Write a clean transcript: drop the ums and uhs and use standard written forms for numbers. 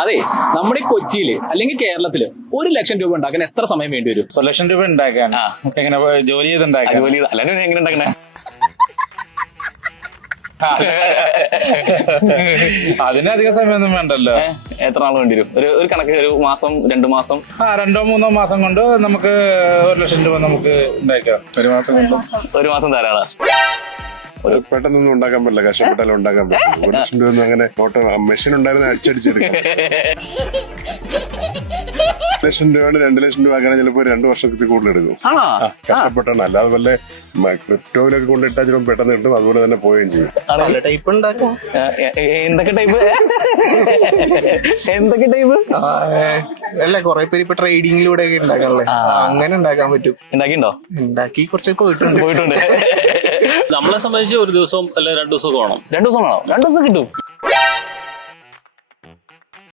അതെ, നമ്മുടെ ഈ കൊച്ചിയില് അല്ലെങ്കിൽ കേരളത്തില് 1,00,000 രൂപ ഉണ്ടാക്കാൻ എത്ര സമയം വേണ്ടി വരും? 1,00,000 രൂപ ഉണ്ടാക്കാൻ എങ്ങനെ ജോലി ചെയ്തുണ്ടാക്കാൻ? ജോലി അല്ലെങ്കിൽ എങ്ങനെ ഉണ്ടാക്കണേ? അതിനധികം സമയമൊന്നും വേണ്ടല്ലോ. എത്ര നാൾ വേണ്ടി വരും? ഒരു കണക്ക്, ഒരു മാസം, 2 മാസം? 2-3 മാസം കൊണ്ട് നമുക്ക് 1,00,000 രൂപ നമുക്ക് ഉണ്ടാക്കാം. 1 മാസം കൊണ്ട് 1 മാസം ധാരാളം. പെട്ടെന്നൊന്നും ഉണ്ടാക്കാൻ പറ്റില്ല, കഷ്ടപ്പെട്ടാലും ഉണ്ടാക്കാൻ പറ്റില്ല. 1,00,000 രൂപ ഒന്നും അങ്ങനെ മെഷീൻ ഉണ്ടായിരുന്ന അടിച്ചടിച്ചെടുക്കാം. 1,00,000 രൂപ 2,00,000 രൂപ ആക്കാൻ ചിലപ്പോൾ 2 വർഷത്തിൽ കൂടുതൽ എടുക്കും. കഷ്ടപ്പെട്ടാണ്. അല്ലാതെ വല്ല ക്രിപ്റ്റോയിലൊക്കെ കൊണ്ടിട്ടാൽ ചിലപ്പോൾ പെട്ടെന്ന് കിട്ടും. അതുപോലെ തന്നെ പോവുകയും ചെയ്യും. ടൈപ്പ് ഉണ്ടാക്കും. എന്തൊക്കെ ടൈപ്പ്? എന്തൊക്കെ ടൈപ്പ്? അല്ല, കുറെ പേര് ഇപ്പൊ ട്രേഡിങ്ങിലൂടെ ഒക്കെ ഉണ്ടാക്കാനല്ലേ, അങ്ങനെ ഉണ്ടാക്കാൻ പറ്റും. ഉണ്ടാക്കിണ്ടോ? ഉണ്ടാക്കി കുറച്ചൊക്കെ പോയിട്ടുണ്ട്. പോയിട്ടുണ്ട്. നമ്മളെ സംബന്ധിച്ച് 1 ദിവസം അല്ല 2 ദിവസം വേണം. 2 ദിവസം വേണോ? 2 ദിവസം കിട്ടും.